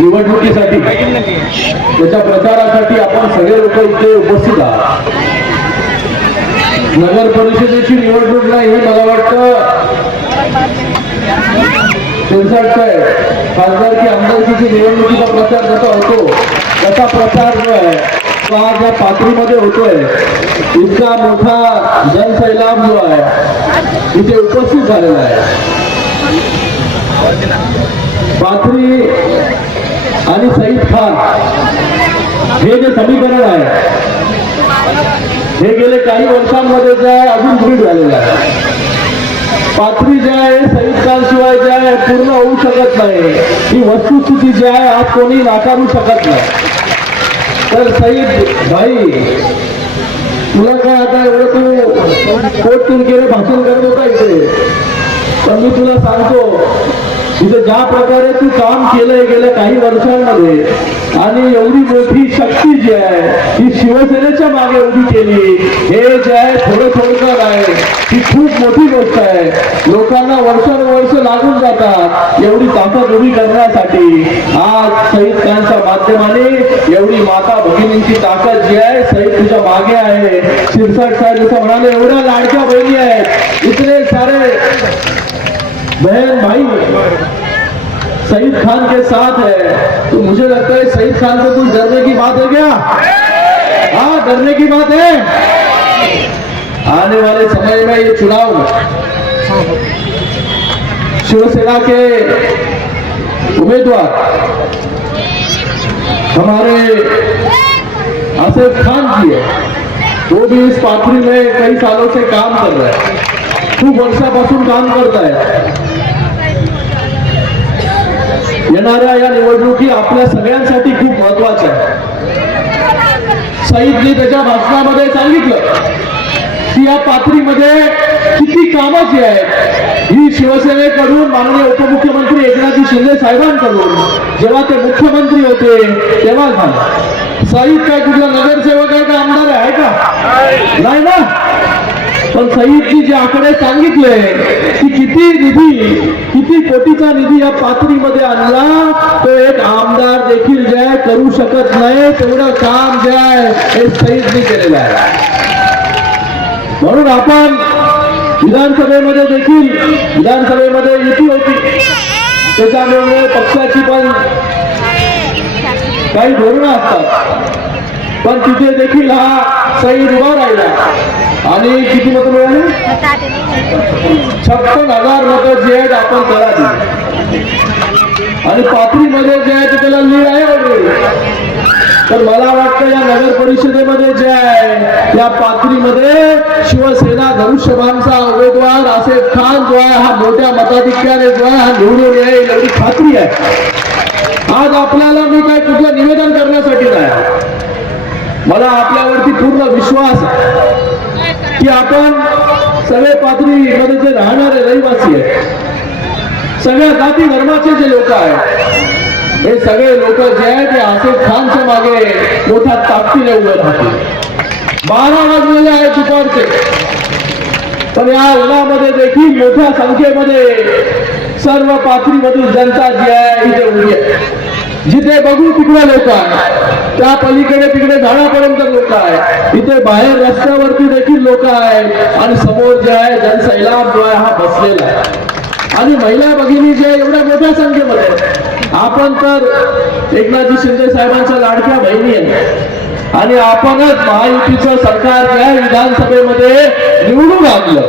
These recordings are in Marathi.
निवडणुकीसाठी त्याच्या प्रचारासाठी आपण सगळे लोक इथे उपस्थित आहात. नगर परिषदेची निवडणूक नाही हे मला वाटतं खासदारकी आमदारकीची निवडणुकीचा प्रचार जसा होतो तसा प्रचार जो आहे तो आज या पाथरीमध्ये होतोय. इतका मोठा जनसैलाब जो आहे इथे उपस्थित झालेला आहे. पाथरी आणि सईद खान हे जे समीकरण आहे हे गेले काही वर्षांमध्ये जे आहे अजून दृढ झालेलं आहे. पाथरी जे आहे सईद खान शिवाय जे आहे पूर्ण होऊ शकत नाही. ही वस्तुस्थिती जी आहे आज कोणी नाकारू शकत नाही. तर सईद भाई तुला काय आता एवढं तू पोट तिरकेने भाषण करत होता इथे, पण मी तुला सांगतो इथे ज्या प्रकारे तू काम केलंय गेल्या काही वर्षांमध्ये आणि एवढी मोठी शक्ती जी आहे ही शिवसेनेच्या मागे उभी केली, हे जे आहे थोडं थोडं आहे, ही खूप मोठी गोष्ट आहे. लोकांना वर्षानुवर्ष लागून जातात एवढी ताकद उभी करण्यासाठी. आज सईद खानच्या माध्यमाने एवढी माता भगिनींची ताकद जी आहे सईद तुझ्या मागे आहे. शिरसाट साहेब जसं म्हणाले एवढ्या लाडक्या बहिणी आहेत, इतने सारे बहन भाई सईद खान के साथ है. तो मुझे लगता है सईद खान को कुछ डरने की बात है क्या? हाँ डरने की बात है. आने वाले समय में ये चुनाव शिवसेना के उम्मीदवार हमारे आसिफ खान जी है, वो भी इस पाथरी में कई सालों से काम कर रहे हैं, खूप वर्षापासून काम करत आहे. येणाऱ्या या निवडणुकी आपल्या सगळ्यांसाठी खूप महत्वाच्या आहे. सईदने त्याच्या भाषणामध्ये सांगितलं की या पाथरीमध्ये किती कामं जी आहेत ही शिवसेनेकडून माननीय उपमुख्यमंत्री एकनाथ शिंदे साहेबांकडून जेव्हा ते मुख्यमंत्री होते तेव्हा झालं. सईद काय कुठला नगरसेवक आहे का आमदार आहे का? नाही ना. पण सईदजी जे आकडे सांगितले की किती कोटीचा निधी या पाथरीमध्ये आणला, तो एक आमदार देखील जे आहे करू शकत नाही तेवढं काम जे आहे हे सईदनी केलेलं आहे. म्हणून आपण विधानसभेमध्ये युती होती, त्याच्यामुळे पक्षाची पण काही धोरणं असतात, पण तिथे देखील हा सईद उभा राहिला आणि किती मतं मिळाली? 56,000 मतं जे आहेत आपण त्याला दिली आणि पाथरीमध्ये जे आहे ते त्याला लीड आहे ऑलरेडी. तर मला वाटतं या नगर परिषदेमध्ये जे आहे या पाथरीमध्ये शिवसेना धनुष्यबाणचा उमेदवार आसिफ खान जो आहे हा मोठ्या मताधिक्याने जो आहे हा निवडून येईल एवढी खात्री आहे. आज आपल्याला मी काय कुठलं निवेदन करण्यासाठी नाही, मला आपल्यावरती पूर्ण विश्वास आहे की आपण सगळे पाथरीमध्ये जे राहणारे रहिवासी आहेत, सगळ्या जाती धर्माचे जे लोक आहेत, हे सगळे लोक जे आहेत ते आसिफ खानच्या मागे मोठ्या ताकदीने उभे राहतील. 12 वाजलेले आहेत दुपारचे, पण या उन्हामध्ये देखील मोठ्या संख्येमध्ये सर्व पाथरीमधील जनता जी आहे इथे उभी आहे. जिथे बघू तिकडे लोक आहेत, त्या पलीकडे तिकडे झाडापर्यंत लोक आहेत, इथे बाहेर रस्त्यावरती देखील लोक आहेत आणि समोर जे आहे जनसैलाब जो आहे हा बसलेला आहे. आणि महिला भगिनी जे एवढ्या मोठ्या संख्येमध्ये, आपण तर एकनाथजी शिंदे साहेबांच्या लाडक्या बहिणी आहेत आणि आपणच महायुतीचं सरकार जे आहे विधानसभेमध्ये निवडून आणलं.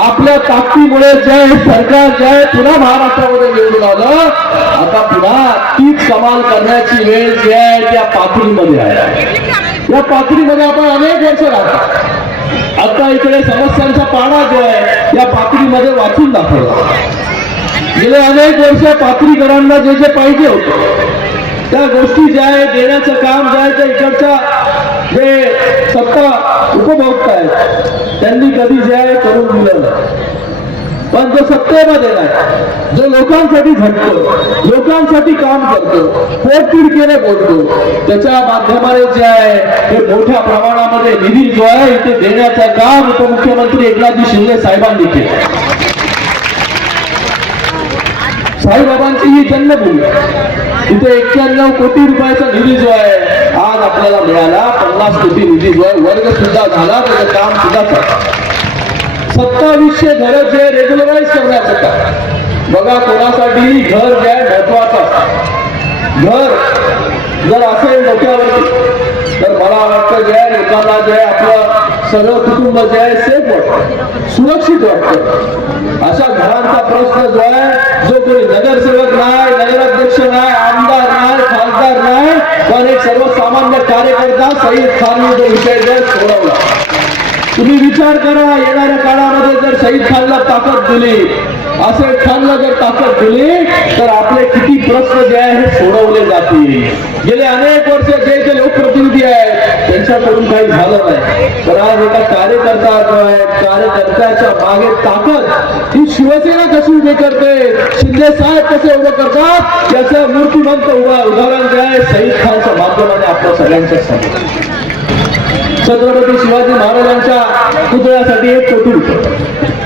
आपल्या ताकदीमुळे जे सरकार जे आहे पुन्हा महाराष्ट्रामध्ये निवडून आलं. आता पुन्हा तीच कमाल करण्याची वेळ जी आहे त्या पाथरीमध्ये आहे. या पाथरीमध्ये आपण अनेक वर्ष राहतो. आता इकडे समस्यांचा पाडा जो आहे या पाथरीमध्ये वाचून दाखवला. गेले अनेक वर्ष पाथरीकरांना जे जे पाहिजे होतं त्या गोष्टी ज्या आहे देण्याचं काम जे आहे ते इकडच्या जे सत्ता उपभोक्ता आहेत त्यांनी कधी जे आहे करून दिलं नाही. पण जो सत्तेमध्ये नाही, जो लोकांसाठी झटतो, लोकांसाठी काम करतो, पोटतिडकीने बोलतो, त्याच्या माध्यमाने जे आहे हे मोठ्या प्रमाणामध्ये निधी जो आहे इथे देण्याचं काम उपमुख्यमंत्री एकनाथजी शिंदे साहेबांनी केलं. साईबाबांची ही जन्मभूमी, तिथे 91 कोटी रुपयाचा निधी जो आहे आज आपल्याला मिळाला. 50 कोटी निधी जो आहे वर्ग सुद्धा झाला, त्याचं काम सुद्धा झालं. 2700 घरं जे रेग्युलराईज करण्याचं काम. बघा, कोणासाठी घर जे आहे महत्वाचं असतं. घर जर असेल डोक्यावरती तर मला वाटतं जे आहे लोकांना जे आहे आपलं सगळं कुटुंब जे आहे सेफ वाटतं, सुरक्षित वाटतं. अशा घरांचा प्रश्न जो आहे, जो कोणी नगरसेवक नाही, नगराध्यक्ष नाही, आमदार नाही, खासदार नाही, पण एक सर्वसामान्य कार्यकर्ता सईद खानने जो विषय जो सोडवला. तुम्ही विचार करा, येणाऱ्या काळामध्ये जर सईद खानला ताकद दिली, असे खानला जर ताकद दिली, तर आपले किती प्रश्न जे आहे हे सोडवले जातील. गेले अनेक वर्ष जे जे लोकप्रतिनिधी आहेत त्यांच्याकडून काही झालं नाही, तर आज एका कार्यकर्ता जो आहे, कार्यकर्त्याच्या मागे ताकद ही शिवसेना कशी उभी करते, शिंदे साहेब कसे उभं करतात, त्याचं मूर्तिमंत उदाहरण जे आहे सईद खानच्या माध्यमाने आपल्या सगळ्यांच्या समोर. छत्रपती शिवाजी महाराजांच्या पुतळ्यासाठी 1 कोटी रुपये,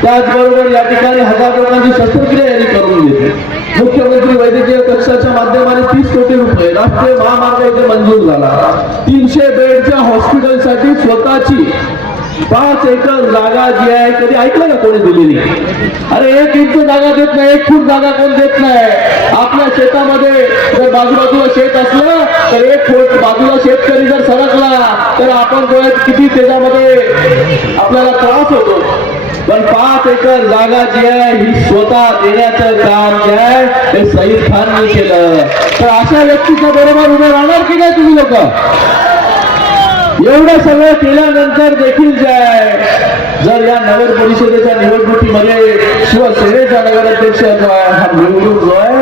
त्याचबरोबर या ठिकाणी 1000 लोकांची शस्त्रक्रिया यांनी करून घेतली. मुख्यमंत्री वैद्यकीय कक्षाच्या माध्यमाने 30 कोटी रुपये, राष्ट्रीय महामार्ग इथे मंजूर झाला. 300 बेडच्या हॉस्पिटलसाठी स्वतःची 5 एकर जागा जी आहे, कधी ऐकलं का कोणी दिलेली? अरे 1 इंच जागा देत नाही, 1 फूट जागा कोण देत नाही. आपल्या शेतामध्ये जर बाजूबाजूला शेत असलं तर 1 फूट बाजूला शेतकरी जर सरकला तर आपण किती त्याच्यामध्ये आपल्याला त्रास होतो. पण 5 एकर जागा जी आहे ही स्वतः देण्याचं काम जे आहे हे सईद खानने केलं. तर अशा व्यक्तीच्या बरोबर उभे राहणार की नाही तुम्ही लोक? एवढं सगळं केल्यानंतर देखील जे आहे, जर या नगर परिषदेच्या निवडणुकीमध्ये शिवसेनेचा नगराध्यक्ष जो आहे हा निवडून जो आहे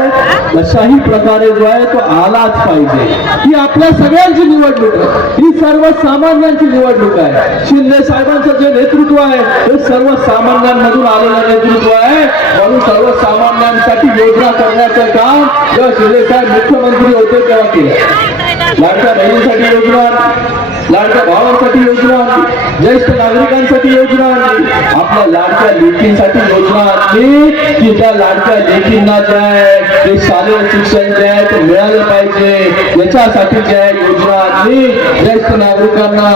कशाही प्रकारे जो आहे तो आलाच पाहिजे. ही आपल्या सगळ्यांची निवडणूक आहे, ही सर्वसामान्यांची निवडणूक आहे. शिंदे साहेबांचं जे नेतृत्व आहे हे सर्वसामान्यांमधून आलेलं नेतृत्व आहे. म्हणून सर्वसामान्यांसाठी योजना करण्याचं काम जेव्हा शिंदे साहेब मुख्यमंत्री होते तेव्हा केलं. लाडक्या बहिणीसाठी योजना, लाडक्या भावांसाठी योजना, ज्येष्ठ नागरिकांसाठी योजना, आपल्या लाडक्या लेकींसाठी योजना आणली की त्या लाडक्या लेकींना जे आहे ते शालेय शिक्षण जे आहे ते मिळालं पाहिजे, याच्यासाठी जे आहे योजना आणली. ज्येष्ठ नागरिकांना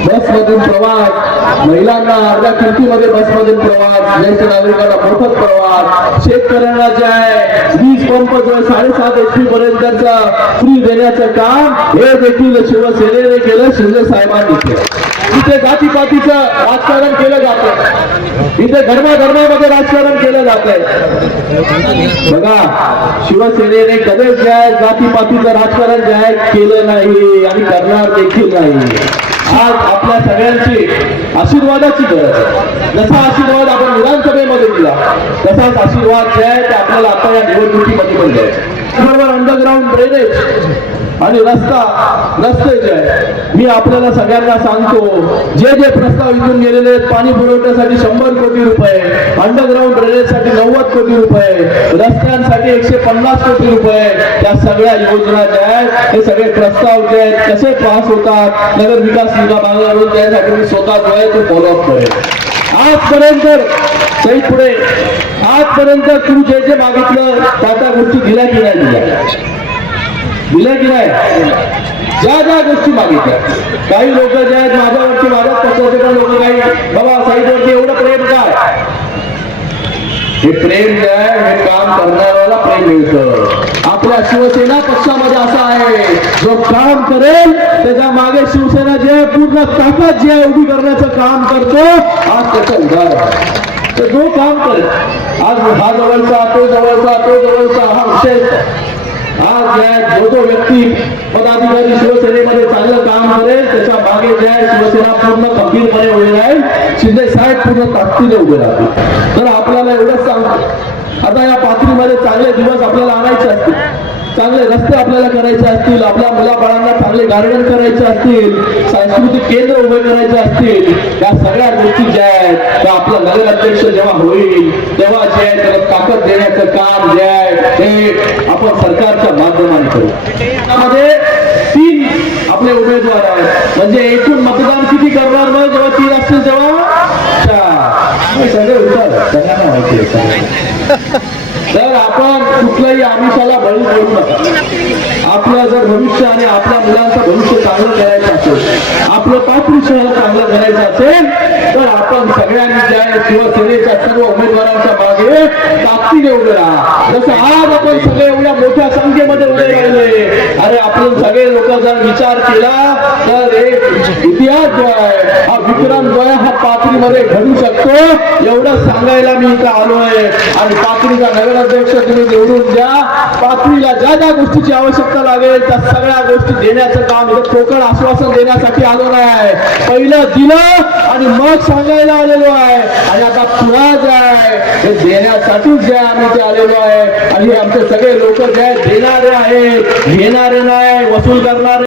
बसमधून प्रवास, महिलांना अर्ध्या खिडकीमध्ये बसमधून प्रवास, ज्येष्ठ नागरिकांना मोफत प्रवास, शेतकऱ्यांना जे आहे वीज पंप जो आहे 7.5 HP पर्यंतचा फ्री देण्याचं काम हे देखील शिवसेनेने केलं, शिंदे साहेबांनी केलं. इथे जातीपातीचं राजकारण केलं जातं, इथे धर्मामध्ये राजकारण केलं जात आहे. बघा, शिवसेनेने कधीच जे आहे जातीपातीचं राजकारण जे आहे केलं नाही आणि करणार देखील नाही. आज आपल्या सगळ्यांची आशीर्वादाची गरज आहे. जसा आशीर्वाद आपण विधानसभेमध्ये दिला तसाच आशीर्वाद जे आहे ते आपल्याला आता या निवडणुकीमध्ये पण द्यायचे. बरोबर अंडरग्राऊंड ड्रेनेज आणि रस्ते जे आहे, मी आपल्याला सगळ्यांना सांगतो, जे जे प्रस्ताव इथून गेलेले आहेत, पाणी पुरवठ्यासाठी 100 कोटी रुपये, अंडरग्राऊंड ड्रेनेजसाठी 90 कोटी रुपये, रस्त्यांसाठी 150 कोटी रुपये, त्या सगळ्या योजना ज्या आहेत हे सगळे प्रस्ताव जे आहेत कसे पास होतात नगर विकास विभागाकडून त्यासाठी मी स्वतः जो आहे तो फॉलोअप करेल. आजपर्यंत सही पुढे आजपर्यंत तू जे जे मागितलं त्या गोष्टी दिल्या की नाही दिल्या की नाही? ज्या गोष्टी मागितल्या. काही लोक जे आहेत माझ्यावरती माझ्याच पक्षाचे पण लोक काही बाबा साईडवरती एवढं प्रेम काय? हे प्रेम जे आहे हे काम करणाऱ्याला प्रेम मिळतं. आपल्या शिवसेना पक्षामध्ये असा आहे जो काम करेल त्याच्या मागे शिवसेना जे आहे पूर्ण ताकद जे आहे उभी करण्याचं काम करतो. आज त्याचं उदाहरण तर जो काम करेल, आज हा जवळचा तो जवळचा तो जवळचा हा विषय, आज जो व्यक्ती पदाधिकारी शिवसेनेमध्ये चांगलं काम करेल त्याच्या मागे जे आहे शिवसेना पूर्ण खंबीरपणे उभे राहील, शिंदे साहेब पूर्ण ताकदीने उभे राहतील. तर आपल्याला एवढंच सांगतो, आता या पातळीमध्ये चांगले दिवस आपल्याला आणायचे असतील, चांगले रस्ते आपल्याला करायचे असतील, आपल्या मुलाबाळांना चांगले गार्डन करायचे असतील, सांस्कृतिक केंद्र उभे करायचे असतील, या सगळ्या गोष्टी ज्या आहेत त्या आपला नगराध्यक्ष जेव्हा होईल तेव्हा जे आहे त्याला ताकद देण्याचं काम जे आहे ते आपण सरकारच्या माध्यमाने करू. त्यामध्ये 3 आपले उमेदवार आहेत, म्हणजे एकूण मतदान किती करणार मग जेव्हा 3 असतील तेव्हा 4. सगळे उत्तर सगळ्यांना माहिती आहे. तर आपण कुठल्याही आमिषाला बळी पडू नका. आपलं जर भविष्य आणि आपल्या मुलांचं भविष्य चांगलं करायचं असेल, आपलं पात्री शहर चांगलं करायचं असेल, तर आपण सगळ्यांनी ज्या शिवसेनेच्या सर्व उमेदवारांच्या मागे ताकदीने उभे राहा. जसं आज आपण सगळे एवढ्या मोठ्या संख्येमध्ये उभे राहिले, अरे आपण सगळे लोक जर विचार केला तर एक इतिहास जो आहे, हा विक्रम जो आहे, हा पाथरीमध्ये घडू शकतो. एवढं सांगायला मी इथं आलोय. आणि पाथरीचा नगराध्यक्ष तुम्ही निवडून द्या. पाथरीला ज्या ज्या गोष्टीची आवश्यकता लागेल त्या सगळ्या गोष्टी देण्याचं काम हे ठोकळ आश्वासन देण्यासाठी आलो नाही. पहिलं दिलं आणि मग सांगायला आलेलो आहे. आणि आता पुन्हा जे आहे हे देण्यासाठीच जे आम्ही ते आलेलो आहे. आणि हे आमचे सगळे लोक जे आहेत देणारे आहेत, घेणारे नाही, वसूल करणारे